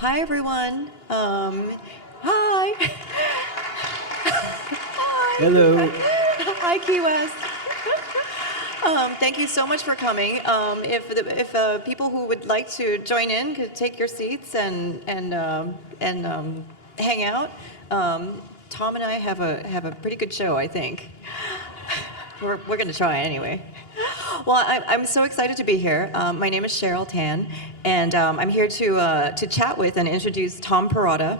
Hi, everyone. Hi. Hi. Hello. Hi, Key West. Thank you so much for coming. If people who would like to join in could take your seats and hang out. Tom and I have a pretty good show, I think. We're going to try anyway. Well, I'm so excited to be here. My name is Cheryl Tan, and I'm here to chat with and introduce Tom Perrotta,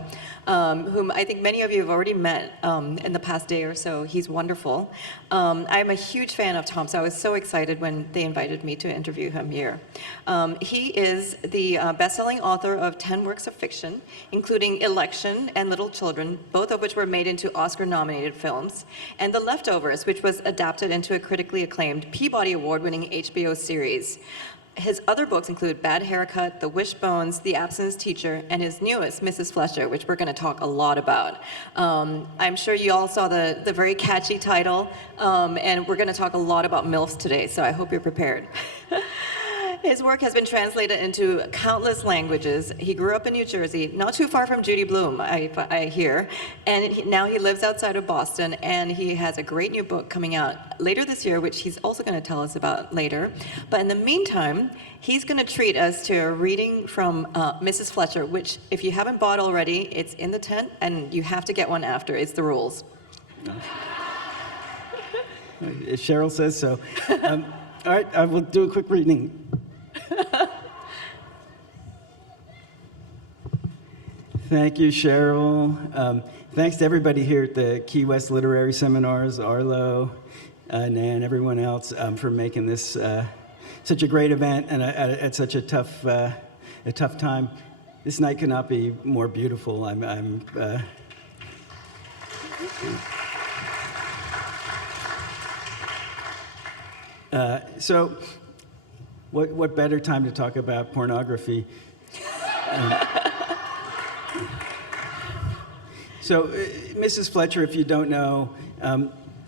whom I think many of you have already met in the past day or so. He's wonderful. I'm a huge fan of Tom, so I was so excited when they invited me to interview him here. He is the best-selling author of 10 works of fiction, including Election and Little Children, both of which were made into Oscar-nominated films, and The Leftovers, which was adapted into a critically acclaimed Peabody Award-winning HBO series. His other books include Bad Haircut, The Wishbones, The Absence Teacher, and his newest, Mrs. Fletcher, which we're going to talk a lot about. I'm sure you all saw the very catchy title, and we're going to talk a lot about MILFs today, so I hope you're prepared. His work has been translated into countless languages. He grew up in New Jersey, not too far from Judy Blume, I hear, and now he lives outside of Boston, and he has a great new book coming out later this year, which he's also going to tell us about later. But in the meantime, he's going to treat us to a reading from Mrs. Fletcher, which, if you haven't bought already, it's in the tent, and you have to get one after. It's the rules. If Cheryl says so. All right, I will do a quick reading. Thank you, Cheryl. Thanks to everybody here at the Key West Literary Seminars, Arlo, Nan, everyone else, for making this such a great event and at such a tough time. This night could not be more beautiful. So, what better time to talk about pornography? So, Mrs. Fletcher, if you don't know,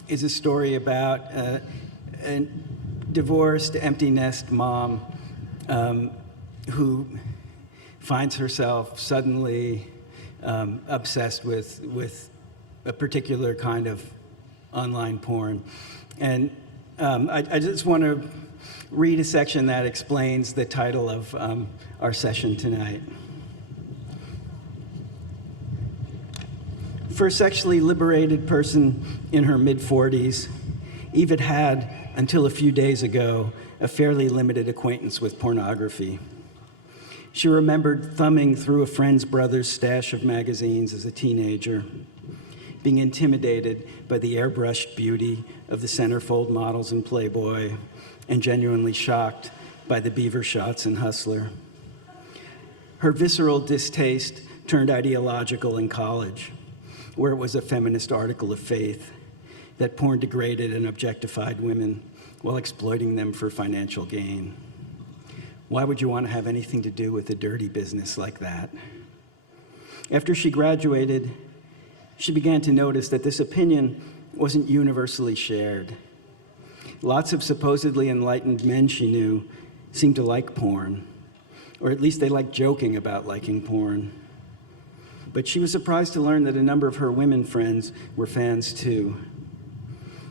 is a story about a divorced, empty nest mom who finds herself suddenly obsessed with a particular kind of online porn. And I just want to read a section that explains the title of our session tonight. For a sexually liberated person in her mid-40s, Eve had, until a few days ago, a fairly limited acquaintance with pornography. She remembered thumbing through a friend's brother's stash of magazines as a teenager, being intimidated by the airbrushed beauty of the centerfold models in Playboy, and genuinely shocked by the beaver shots in Hustler. Her visceral distaste turned ideological in college, where it was a feminist article of faith that porn degraded and objectified women while exploiting them for financial gain. Why would you want to have anything to do with a dirty business like that? After she graduated, she began to notice that this opinion wasn't universally shared. Lots of supposedly enlightened men she knew seemed to like porn, or at least they liked joking about liking porn. But she was surprised to learn that a number of her women friends were fans too.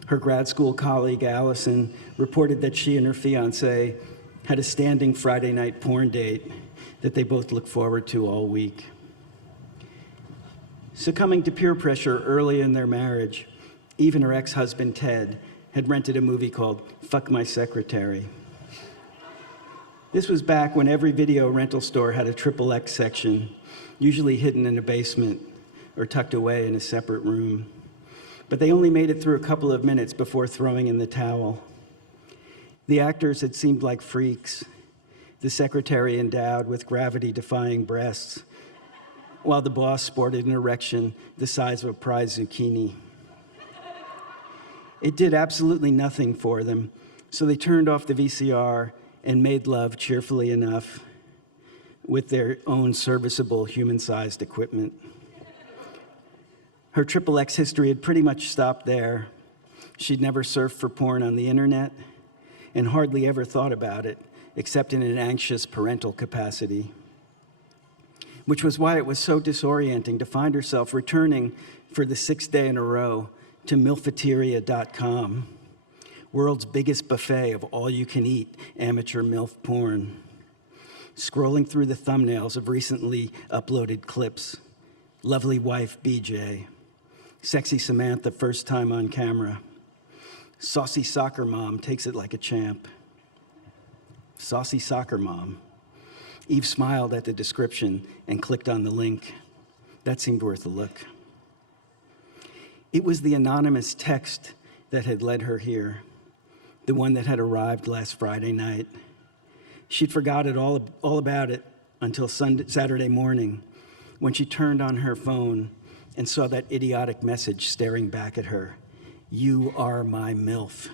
Her grad school colleague, Allison, reported that she and her fiancé had a standing Friday night porn date that they both looked forward to all week. Succumbing to peer pressure early in their marriage, Eve and her ex-husband, Ted, had rented a movie called Fuck My Secretary. This was back when every video rental store had a XXX section, usually hidden in a basement or tucked away in a separate room. But they only made it through a couple of minutes before throwing in the towel. The actors had seemed like freaks, the secretary endowed with gravity-defying breasts, while the boss sported an erection the size of a prize zucchini. It did absolutely nothing for them, so they turned off the VCR and made love cheerfully enough with their own serviceable human-sized equipment. Her XXX history had pretty much stopped there. She'd never surfed for porn on the internet and hardly ever thought about it, except in an anxious parental capacity. which was why it was so disorienting to find herself returning for the 6th day in a row to milfeteria.com, world's biggest buffet of all-you-can-eat amateur MILF porn. Scrolling through the thumbnails of recently uploaded clips, lovely wife BJ, sexy Samantha first time on camera, saucy soccer mom takes it like a champ. Saucy soccer mom. Eve smiled at the description and clicked on the link. That seemed worth a look. It was the anonymous text that had led her here, the one that had arrived last Friday night. She'd forgotten all about it until Saturday morning, when she turned on her phone and saw that idiotic message staring back at her. "You are my MILF."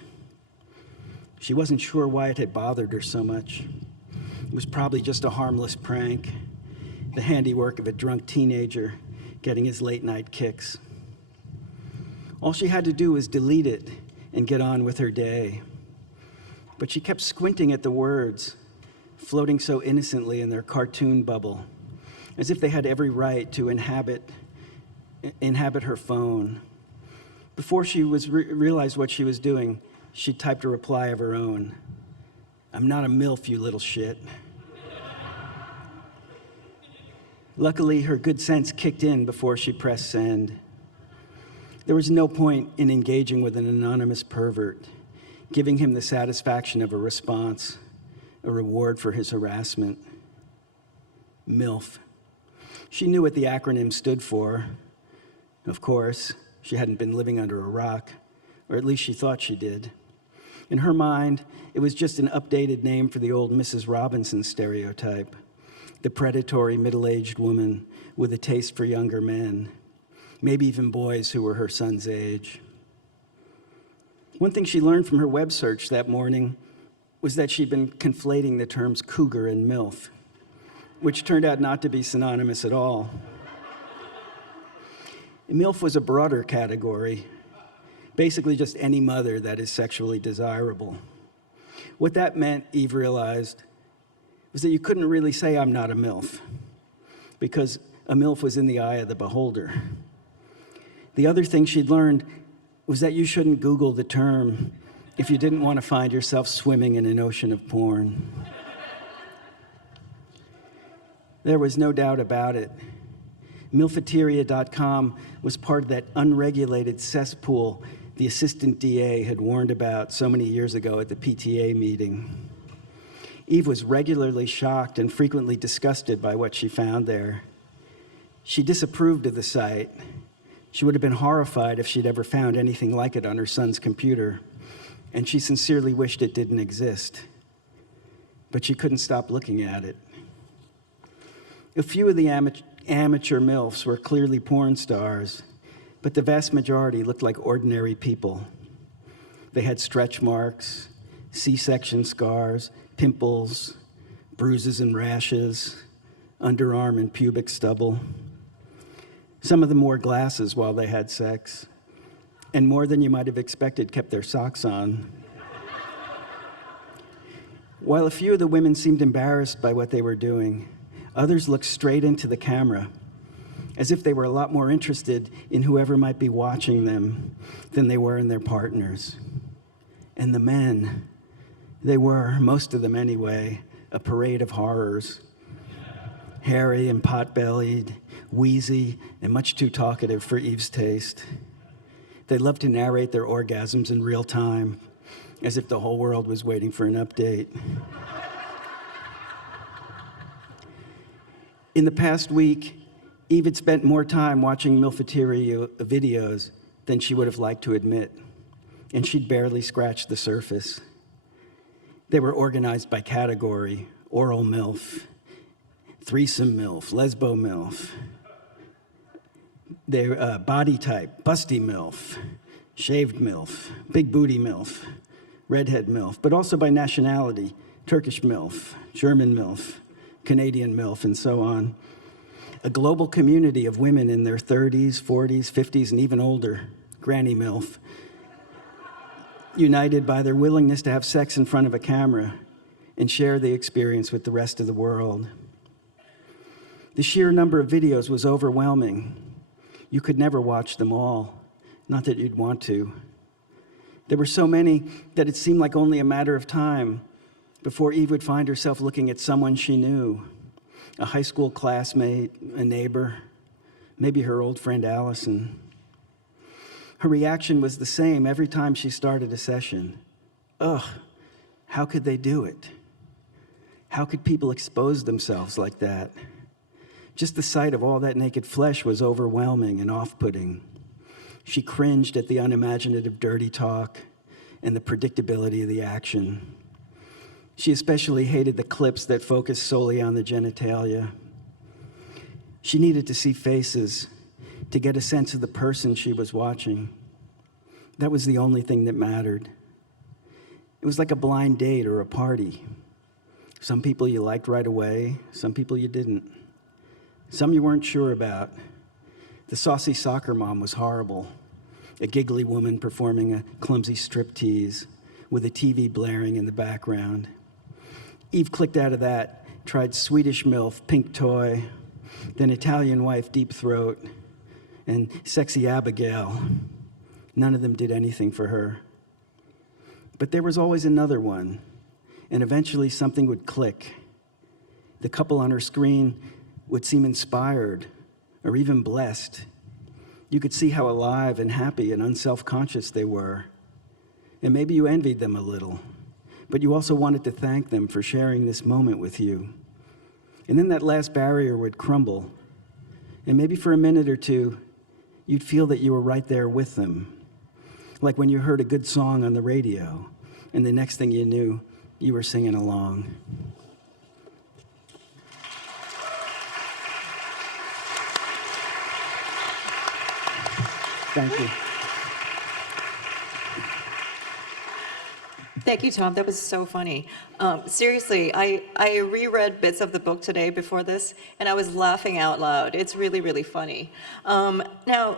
She wasn't sure why it had bothered her so much. It was probably just a harmless prank, the handiwork of a drunk teenager getting his late-night kicks. All she had to do was delete it and get on with her day. But she kept squinting at the words, floating so innocently in their cartoon bubble, as if they had every right to inhabit her phone. Before she realized what she was doing, she typed a reply of her own. "I'm not a MILF, you little shit." Luckily, her good sense kicked in before she pressed send. There was no point in engaging with an anonymous pervert, giving him the satisfaction of a response, a reward for his harassment. MILF. She knew what the acronym stood for. Of course, she hadn't been living under a rock, or at least she thought she did. In her mind, it was just an updated name for the old Mrs. Robinson stereotype, the predatory middle-aged woman with a taste for younger men, maybe even boys who were her son's age. One thing she learned from her web search that morning was that she'd been conflating the terms cougar and MILF, which turned out not to be synonymous at all. MILF was a broader category, basically just any mother that is sexually desirable. What that meant, Eve realized, was that you couldn't really say "I'm not a MILF," because a MILF was in the eye of the beholder. The other thing she'd learned was that you shouldn't Google the term if you didn't want to find yourself swimming in an ocean of porn. There was no doubt about it. Milfeteria.com was part of that unregulated cesspool the assistant DA had warned about so many years ago at the PTA meeting. Eve was regularly shocked and frequently disgusted by what she found there. She disapproved of the site. She would have been horrified if she'd ever found anything like it on her son's computer, and she sincerely wished it didn't exist. But she couldn't stop looking at it. A few of the amateur MILFs were clearly porn stars, but the vast majority looked like ordinary people. They had stretch marks, C-section scars, pimples, bruises and rashes, underarm and pubic stubble. Some of them wore glasses while they had sex, and more than you might have expected kept their socks on. While a few of the women seemed embarrassed by what they were doing, others looked straight into the camera, as if they were a lot more interested in whoever might be watching them than they were in their partners. And the men, they were, most of them anyway, a parade of horrors. Hairy and pot-bellied, wheezy, and much too talkative for Eve's taste. They loved to narrate their orgasms in real time, as if the whole world was waiting for an update. In the past week, Eve had spent more time watching Milfeteria videos than she would have liked to admit, and she'd barely scratched the surface. They were organized by category: oral MILF, threesome MILF, lesbo MILF, their body type, busty MILF, shaved MILF, big booty MILF, redhead MILF, but also by nationality: Turkish MILF, German MILF, Canadian MILF, and so on. A global community of women in their 30s, 40s, 50s, and even older, Granny MILF, united by their willingness to have sex in front of a camera and share the experience with the rest of the world. The sheer number of videos was overwhelming. You could never watch them all, not that you'd want to. There were so many that it seemed like only a matter of time before Eve would find herself looking at someone she knew, a high school classmate, a neighbor, maybe her old friend Allison. Her reaction was the same every time she started a session. Ugh, how could they do it? How could people expose themselves like that? Just the sight of all that naked flesh was overwhelming and off-putting. She cringed at the unimaginative dirty talk and the predictability of the action. She especially hated the clips that focused solely on the genitalia. She needed to see faces to get a sense of the person she was watching. That was the only thing that mattered. It was like a blind date or a party. Some people you liked right away, some people you didn't. Some you weren't sure about. The saucy soccer mom was horrible. A giggly woman performing a clumsy striptease with a TV blaring in the background. Eve clicked out of that, tried Swedish MILF, Pink Toy, then Italian Wife, Deep Throat, and Sexy Abigail. None of them did anything for her. But there was always another one, and eventually something would click. The couple on her screen would seem inspired or even blessed. You could see how alive and happy and unself-conscious they were. And maybe you envied them a little, but you also wanted to thank them for sharing this moment with you. And then that last barrier would crumble, and maybe for a minute or two, you'd feel that you were right there with them. Like when you heard a good song on the radio, and the next thing you knew, you were singing along. Thank you. Thank you, Tom. That was so funny. Seriously, I reread bits of the book today before this, and I was laughing out loud. It's really, really funny. Now,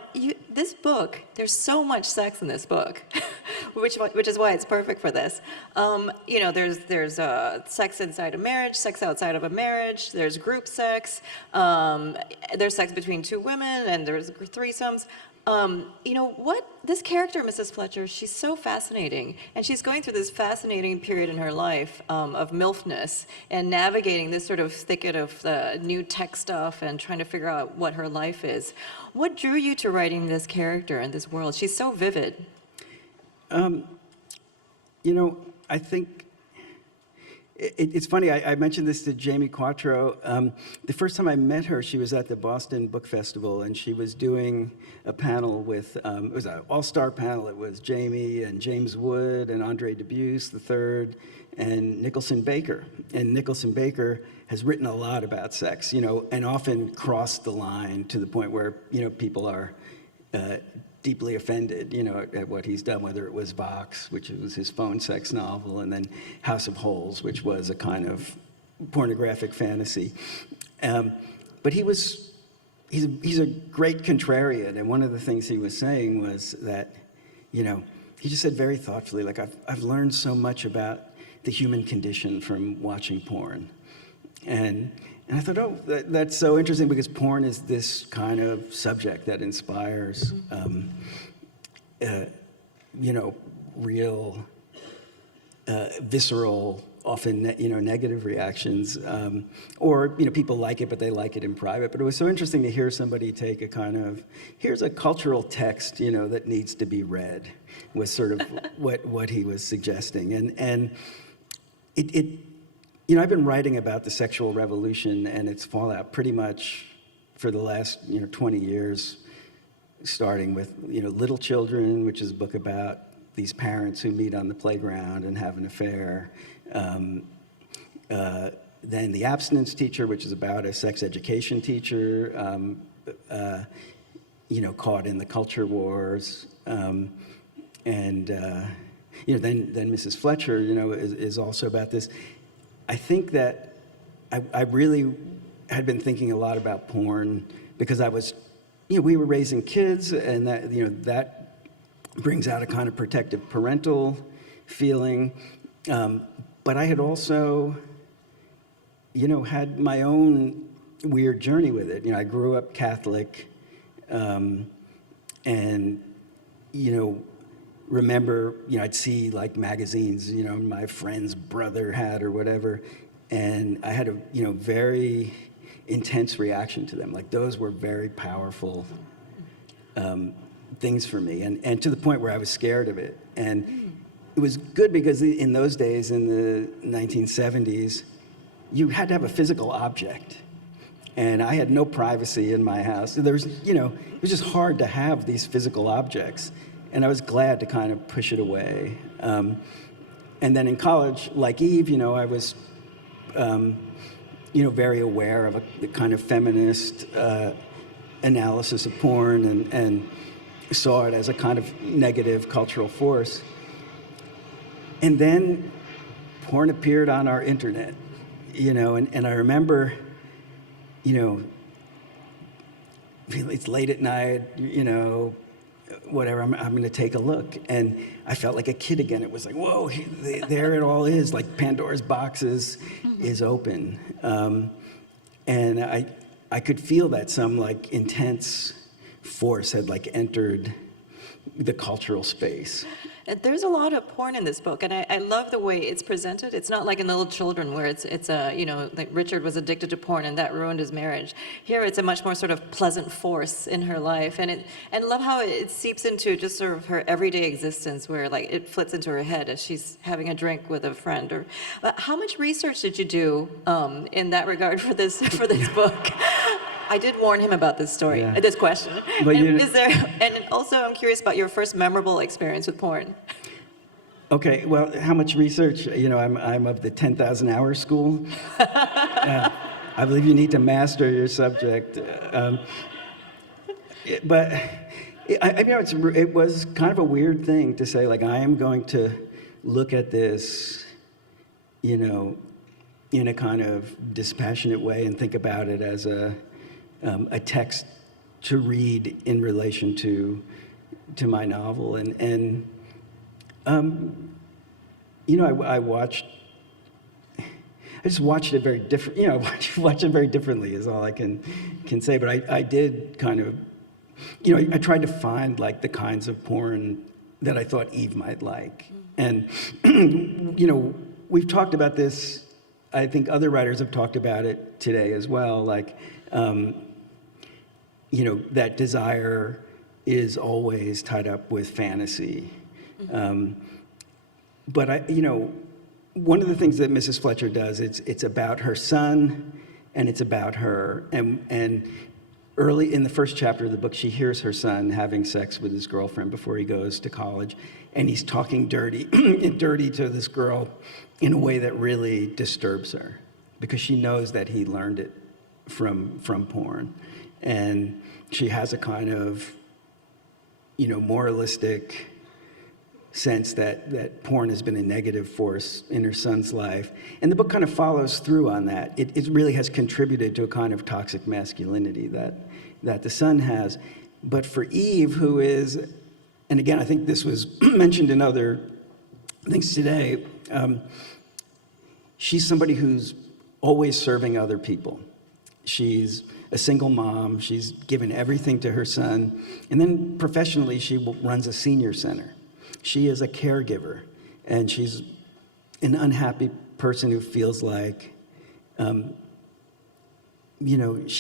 this book, there's so much sex in this book, which is why it's perfect for this. There's sex inside a marriage, sex outside of a marriage, there's group sex, there's sex between two women, and there's threesomes. This character, Mrs. Fletcher, she's so fascinating, and she's going through this fascinating period in her life of MILFness and navigating this sort of thicket of new tech stuff and trying to figure out what her life is. What drew you to writing this character in this world? She's so vivid. I think it's funny, I mentioned this to Jamie Quattro. The first time I met her, she was at the Boston Book Festival, and she was doing a panel with, it was an all-star panel. It was Jamie and James Wood and Andre Dubus III and Nicholson Baker. And Nicholson Baker has written a lot about sex, and often crossed the line to the point where, people are deeply offended, at what he's done, whether it was Vox, which was his phone sex novel, and then House of Holes, which was a kind of pornographic fantasy. But he's a great contrarian, and one of the things he was saying was that, he just said very thoughtfully, like, I've learned so much about the human condition from watching porn. And I thought, that's so interesting, because porn is this kind of subject that inspires, real, visceral, often, negative reactions. Or, people like it, but they like it in private. But it was so interesting to hear somebody take a kind of, here's a cultural text, that needs to be read, was sort of what he was suggesting. And I've been writing about the sexual revolution and its fallout pretty much for the last 20 years, starting with Little Children, which is a book about these parents who meet on the playground and have an affair. Then The Abstinence Teacher, which is about a sex education teacher caught in the culture wars. Then Mrs. Fletcher, is also about this. I think that I really had been thinking a lot about porn because I was, we were raising kids, and that, that brings out a kind of protective parental feeling. But I had also, had my own weird journey with it. I grew up Catholic, and remember, I'd see like magazines, my friend's brother had or whatever, and I had a, very intense reaction to them. Like those were very powerful things for me, and to the point where I was scared of it. And it was good because in those days, in the 1970s, you had to have a physical object. And I had no privacy in my house. There was, it was just hard to have these physical objects. And I was glad to kind of push it away. And then in college, like Eve, I was, very aware of the kind of feminist analysis of porn and saw it as a kind of negative cultural force. And then porn appeared on our internet, and I remember, it's late at night, whatever, I'm going to take a look. And I felt like a kid again. It was like, whoa, there it all is, like Pandora's box is open. And I could feel that some like intense force had like entered the cultural space. And there's a lot of porn in this book, and I love the way it's presented. It's not like in Little Children where it's like Richard was addicted to porn and that ruined his marriage. Here it's a much more sort of pleasant force in her life, and love how it seeps into just sort of her everyday existence, where like it flits into her head as she's having a drink with a friend. But how much research did you do in that regard for this book? I did warn him about this story, this question. But and also I'm curious about your first memorable experience with porn. Okay, well, how much research? I'm of the 10,000 hour school. I believe you need to master your subject. But it was kind of a weird thing to say, like, I am going to look at this, in a kind of dispassionate way and think about it as a text to read in relation to my novel. And I just watched it very different. I watched it very differently is all I can say. But I did kind of, I tried to find like the kinds of porn that I thought Eve might like. And, we've talked about this. I think other writers have talked about it today as well. Like, that desire is always tied up with fantasy. But one of the things that Mrs. Fletcher does, it's about her son and it's about her. And early in the first chapter of the book, she hears her son having sex with his girlfriend before he goes to college. And he's talking dirty to this girl in a way that really disturbs her because she knows that he learned it from porn. And she has a kind of, moralistic sense that porn has been a negative force in her son's life. And the book kind of follows through on that. It really has contributed to a kind of toxic masculinity that the son has. But for Eve, who is, and again, I think this was mentioned in other things today, she's somebody who's always serving other people. She's a single mom. She's given everything to her son. And then professionally, she runs a senior center. She is a caregiver, and she's an unhappy person who feels like, she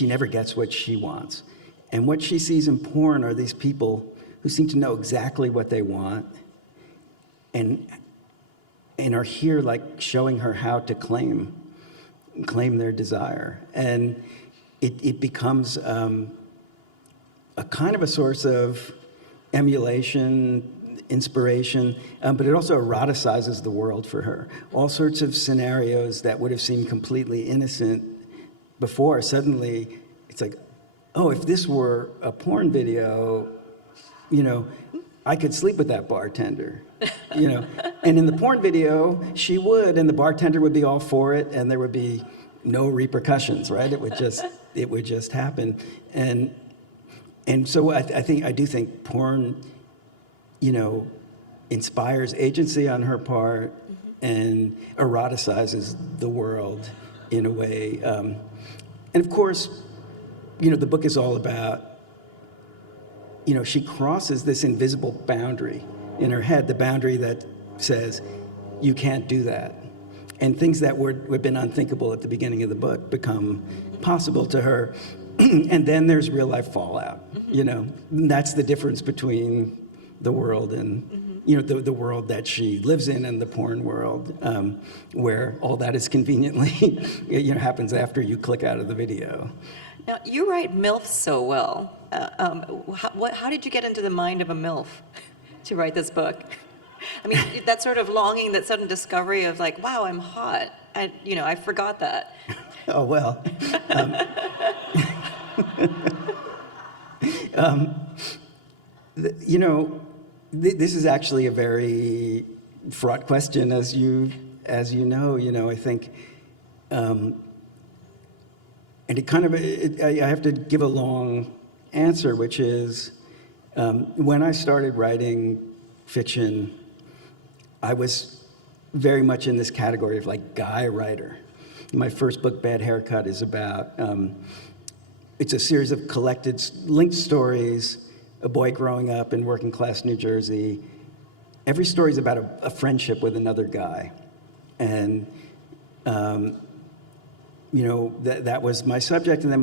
never gets what she wants. And what she sees in porn are these people who seem to know exactly what they want and are here like showing her how to claim their desire. And it becomes a kind of a source of emulation, inspiration, but it also eroticizes the world for her. All sorts of scenarios that would have seemed completely innocent before, suddenly it's like, oh, if this were a porn video, I could sleep with that bartender, And in the porn video, she would, and the bartender would be all for it, and there would be no repercussions, right? It would just happen. And so I do think porn, inspires agency on her part and eroticizes the world in a way And of course, the book is all about, she crosses this invisible boundary in her head, the boundary that says, you can't do that. And things that would been unthinkable at the beginning of the book become possible to her. And then there's real life fallout, And that's the difference between the world and, the world that she lives in and the porn world, where all that is conveniently, happens after you click out of the video. Now, you write MILFs so well. How did you get into the mind of a MILF to write this book? I mean, that sort of longing, that sudden discovery of like, wow, I'm hot. I forgot that. Oh, well. This is actually a very fraught question, as you know. I think, and I have to give a long answer, which is, when I started writing fiction, I was very much in this category of like guy writer. My first book, Bad Haircut, is about, it's a series of collected linked stories, a boy growing up in working class New Jersey. Every story is about a friendship with another guy. And, that was my subject. And then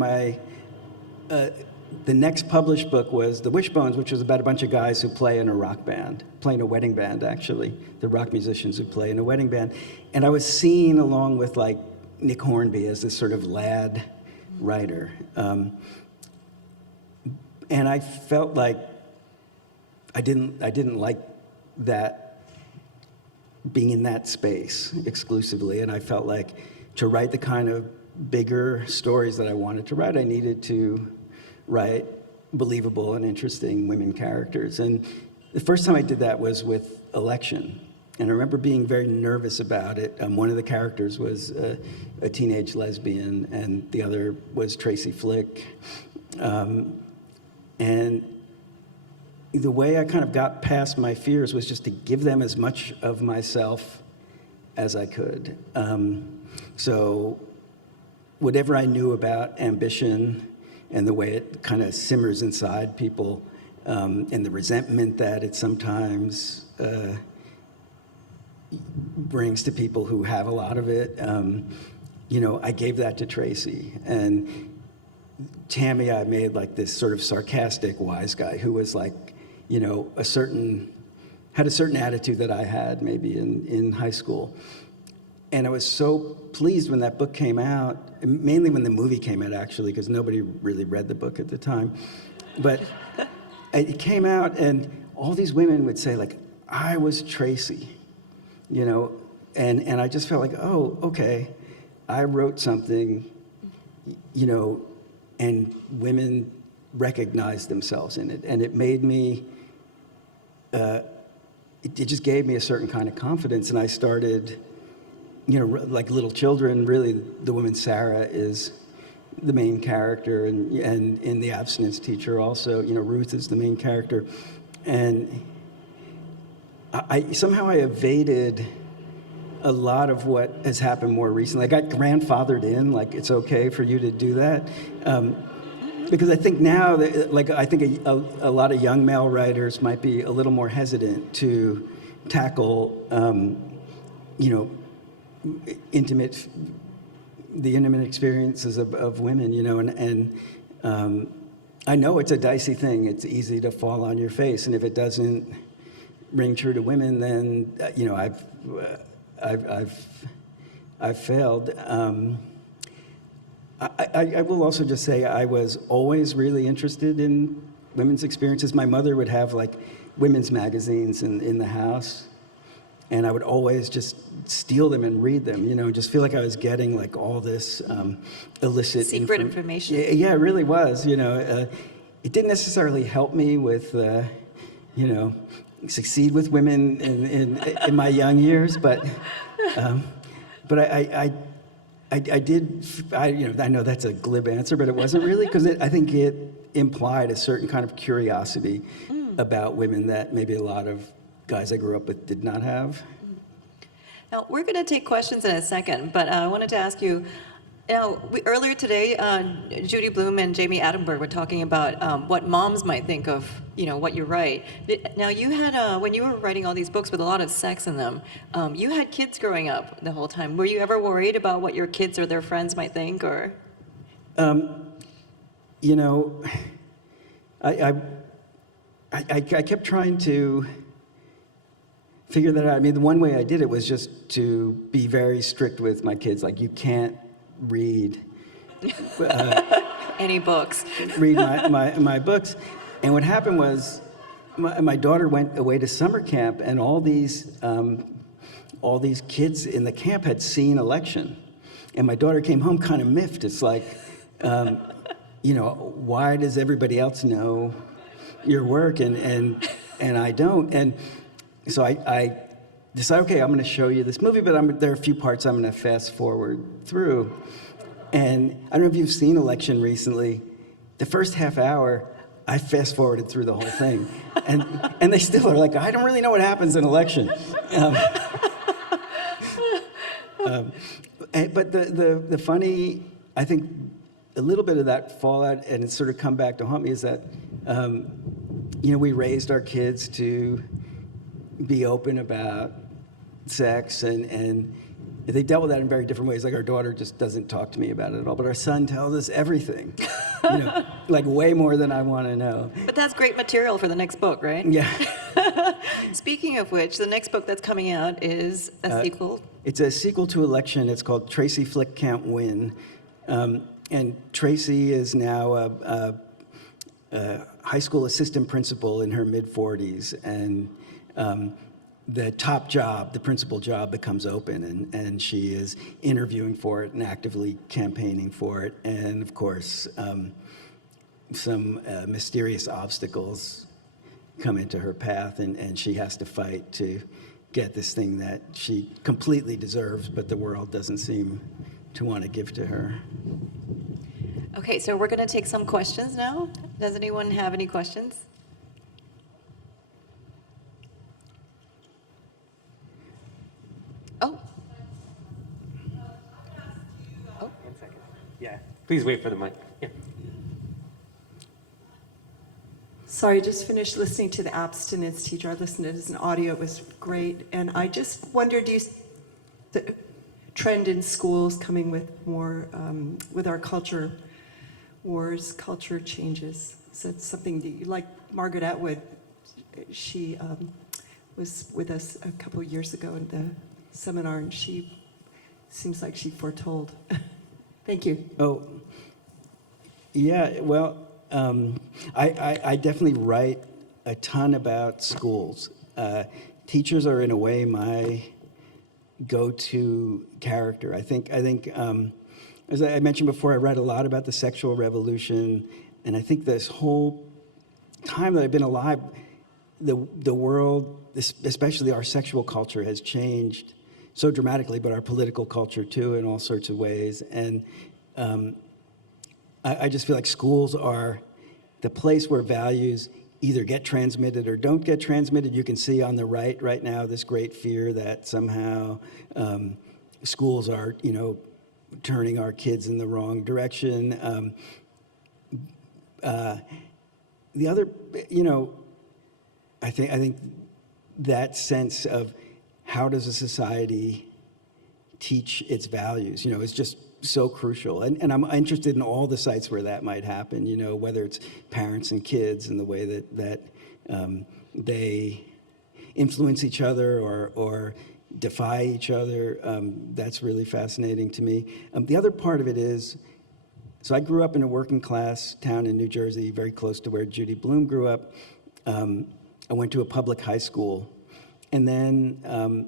the next published book was The Wishbones, which was about a bunch of guys who play in a rock band, playing a wedding band, actually. The rock musicians who play in a wedding band. And I was seen along with like Nick Hornby as this sort of lad writer. And I felt like I didn't like that, being in that space exclusively. And I felt like to write the kind of bigger stories that I wanted to write, I needed to write believable and interesting women characters. And the first time I did that was with Election. And I remember being very nervous about it. One of the characters was a teenage lesbian, and the other was Tracy Flick. And the way I kind of got past my fears was just to give them as much of myself as I could. So whatever I knew about ambition and the way it kind of simmers inside people, and the resentment that it sometimes brings to people who have a lot of it, I gave that to Tracy. And Tammy, I made like this sort of sarcastic wise guy who was like, had a certain attitude that I had maybe in high school. And I was so pleased when that book came out, mainly when the movie came out, actually, because nobody really read the book at the time. But it came out, and all these women would say, like, I was Tracy, and I just felt like, oh, okay, I wrote something, and women recognized themselves in it. And it made me, it just gave me a certain kind of confidence, and I started, like Little Children, really the woman Sarah is the main character, and in The Abstinence Teacher also, Ruth is the main character. And I somehow I evaded a lot of what has happened more recently. I got grandfathered in, like it's okay for you to do that. Because I think now, that, I think a lot of young male writers might be a little more hesitant to tackle, the intimate experiences of women, and I know it's a dicey thing. It's easy to fall on your face, and if it doesn't ring true to women, then I've failed. I will also just say I was always really interested in women's experiences. My mother would have like women's magazines in the house, and I would always just steal them and read them, and just feel like I was getting like all this illicit secret information. Yeah, it really was. It didn't necessarily help me with, succeed with women in my young years, but I did. I know that's a glib answer, but it wasn't really, because I think it implied a certain kind of curiosity about women that maybe a lot of guys I grew up with did not have. Now, we're going to take questions in a second, but I wanted to ask you, Now, earlier today, Judy Bloom and Jamie Attenberg were talking about what moms might think of, what you write. Now, you had, when you were writing all these books with a lot of sex in them, you had kids growing up the whole time. Were you ever worried about what your kids or their friends might think, or? You know, I kept trying to figure that out. I mean, the one way I did it was just to be very strict with my kids. Like, you can't read Any books? read my books. And what happened was, my daughter went away to summer camp, and all these kids in the camp had seen Election, and my daughter came home kind of miffed. It's like, why does everybody else know your work and I don't? And so I decided, okay, I'm going to show you this movie, but there are a few parts I'm going to fast forward through. And I don't know if you've seen Election recently. The first half hour, I fast forwarded through the whole thing, and they still are like, I don't really know what happens in Election. But the funny, I think, a little bit of that fallout, and it's sort of come back to haunt me, is that we raised our kids to be open about sex, and they dealt with that in very different ways. Like, our daughter just doesn't talk to me about it at all, but our son tells us everything, like way more than I want to know. But that's great material for the next book, right? Yeah. Speaking of which, the next book that's coming out is a sequel. It's a sequel to Election. It's called Tracy Flick Can't Win. And Tracy is now a high school assistant principal in her mid-40s, and the top job, the principal job, becomes open, and she is interviewing for it and actively campaigning for it. And of course, some mysterious obstacles come into her path, and she has to fight to get this thing that she completely deserves, but the world doesn't seem to want to give to her. Okay, so we're going to take some questions now. Does anyone have any questions? Oh. Oh. 1 second. Yeah. Please wait for the mic. Yeah. Sorry, I just finished listening to the abstinence teacher. I listened to it as an audio. It was great. And I just wondered, the trend in schools coming with more, with our culture wars, culture changes. So it's something that you, like Margaret Atwood, she was with us a couple of years ago in the seminar, and she seems like she foretold. Thank you. Oh, yeah, well, I definitely write a ton about schools. Teachers are, in a way, my go-to character. I think, as I mentioned before, I read a lot about the sexual revolution, and I think this whole time that I've been alive, the world, especially our sexual culture, has changed so dramatically, but our political culture too, in all sorts of ways. And I just feel like schools are the place where values either get transmitted or don't get transmitted. You can see on the right now this great fear that somehow schools are, turning our kids in the wrong direction. The other, I think that sense of how does a society teach its values, is just so crucial. And I'm interested in all the sites where that might happen, whether it's parents and kids and the way that they influence each other or defy each other. That's really fascinating to me. The other part of it is, so I grew up in a working class town in New Jersey, very close to where Judy Bloom grew up. I went to a public high school, and then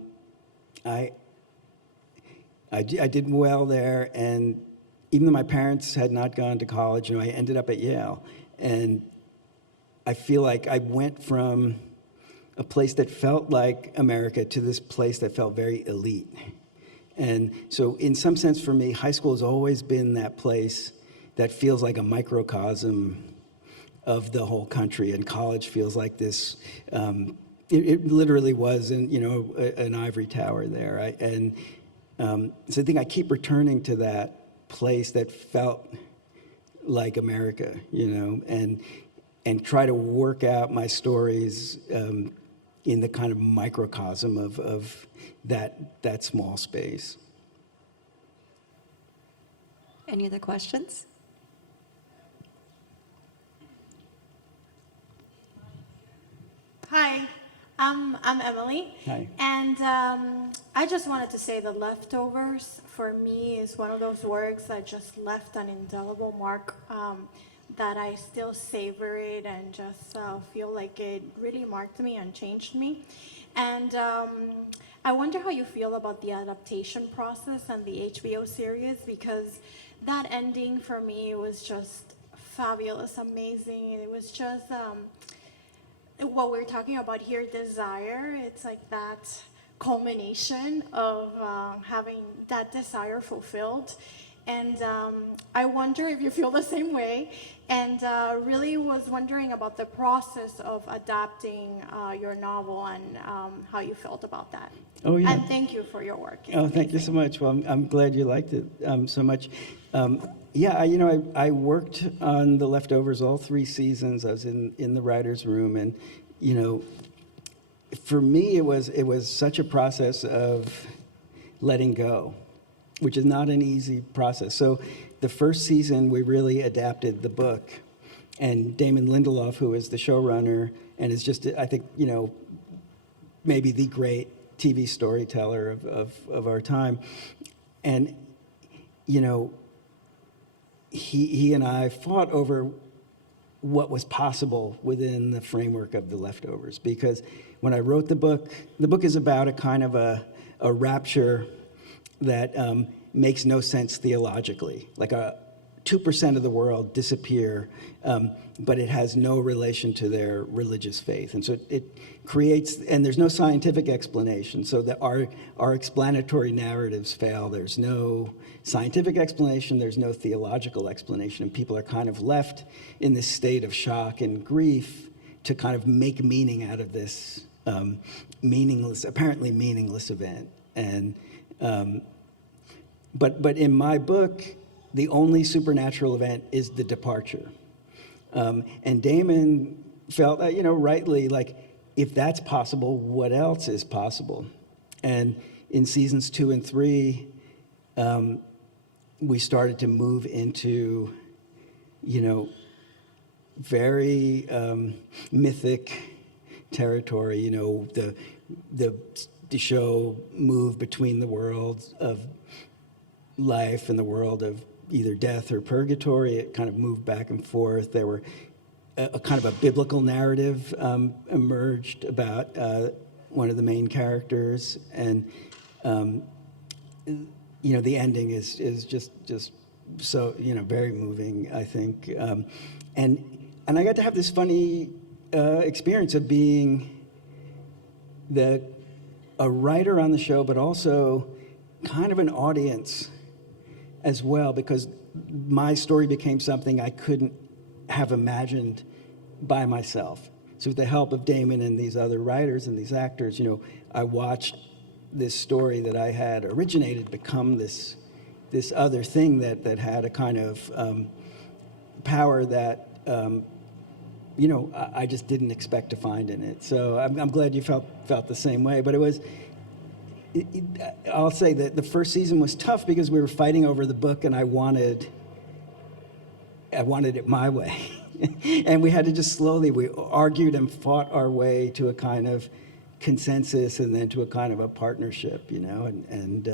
I did well there, and even though my parents had not gone to college, I ended up at Yale. And I feel like I went from a place that felt like America to this place that felt very elite. And so in some sense for me, high school has always been that place that feels like a microcosm of the whole country, and college feels like this, it literally was an ivory tower there. So I think I keep returning to that place that felt like America, and try to work out my stories in the kind of microcosm of that small space. Any other questions? Hi, I'm Emily. Hi. And I just wanted to say The Leftovers, for me, is one of those works that just left an indelible mark, that I still savor it and just feel like it really marked me and changed me. And I wonder how you feel about the adaptation process and the HBO series, because that ending for me was just fabulous, amazing. It was just what we're talking about here, desire. It's like that culmination of having that desire fulfilled. And I wonder if you feel the same way. And really was wondering about the process of adapting your novel and how you felt about that. Oh, yeah. And thank you for your work. It's Oh, thank you so amazing. much. Well, I'm glad you liked it so much. Yeah, I worked on The Leftovers all 3 seasons. I was in the writer's room, and, for me, it was such a process of letting go, which is not an easy process. So the first season, we really adapted the book. And Damon Lindelof, who is the showrunner and is just, I think, maybe the great TV storyteller of our time. And, he and I fought over what was possible within the framework of The Leftovers. Because when I wrote the book is about a kind of a rapture that makes no sense theologically. Like 2% of the world disappear, but it has no relation to their religious faith. And so it creates, and there's no scientific explanation, so that our explanatory narratives fail. There's no scientific explanation, there's no theological explanation, and people are kind of left in this state of shock and grief to kind of make meaning out of this apparently meaningless event. And but in my book, the only supernatural event is the departure. And Damon felt, rightly, like, if that's possible, what else is possible? And in seasons 2 and 3, we started to move into, very mythic territory. The show moved between the worlds of life and the world of either death or purgatory. It kind of moved back and forth. There were a kind of a biblical narrative emerged about one of the main characters, and the ending is just so very moving, I think. And I got to have this funny experience of being a writer on the show, but also kind of an audience as well, because my story became something I couldn't have imagined by myself. So with the help of Damon and these other writers and these actors, I watched this story that I had originated become this other thing that had a kind of power that I just didn't expect to find in it. So I'm glad you felt the same way. But it was. I'll say that the first season was tough because we were fighting over the book, and I wanted it my way. And we had to just we argued and fought our way to a kind of consensus and then to a kind of a partnership, and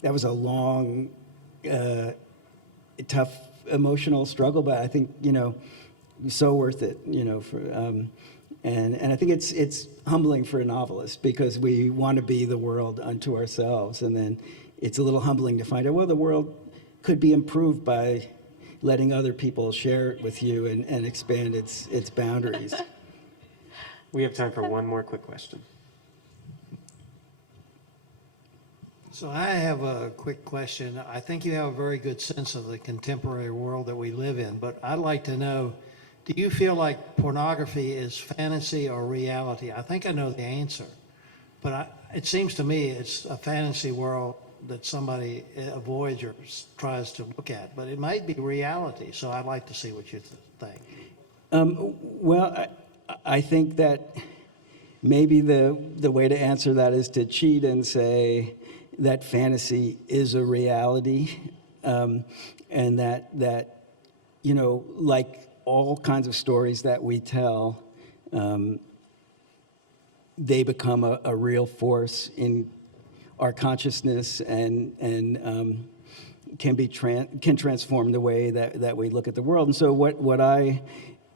that was a long, tough emotional struggle, but I think, so worth it, and I think it's humbling for a novelist, because we want to be the world unto ourselves, and then it's a little humbling to find out, well, the world could be improved by letting other people share it with you and expand its boundaries. We have time for one more quick question. So I have a quick question. I think you have a very good sense of the contemporary world that we live in, but I'd like to know, do you feel like pornography is fantasy or reality? I think I know the answer, but it seems to me it's a fantasy world that somebody avoids or tries to look at, but it might be reality. So I'd like to see what you think. Well, I think that maybe the way to answer that is to cheat and say that fantasy is a reality, and that you know, like all kinds of stories that we tell, they become a real force in our consciousness and can transform the way that we look at the world. And so what I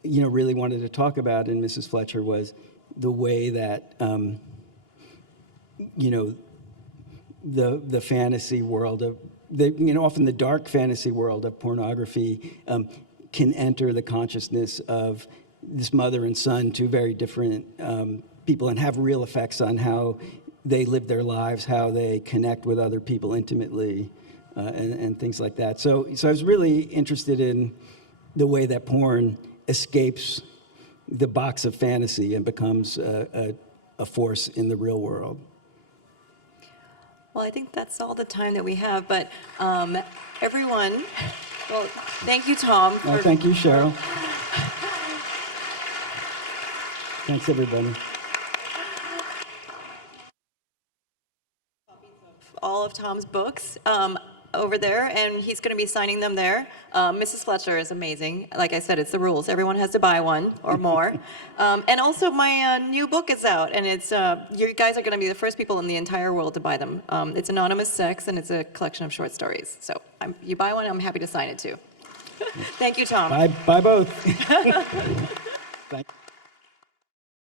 really wanted to talk about in Mrs. Fletcher was the way that the fantasy world of often the dark fantasy world of pornography can enter the consciousness of this mother and son, two very different people, and have real effects on how they live their lives, how they connect with other people intimately, and things like that. So I was really interested in the way that porn escapes the box of fantasy and becomes a force in the real world. Well, I think that's all the time that we have, but everyone, well, thank you, Tom. Thank you, Cheryl. Thanks, everybody. All of Tom's books over there, and he's going to be signing them there. Mrs. Fletcher is amazing. Like I said, it's the rules. Everyone has to buy one or more. And also, my new book is out, and it's you guys are going to be the first people in the entire world to buy them. It's Anonymous Sex, and it's a collection of short stories. So you buy one, I'm happy to sign it too. Thank you, Tom. Bye both. Thank you.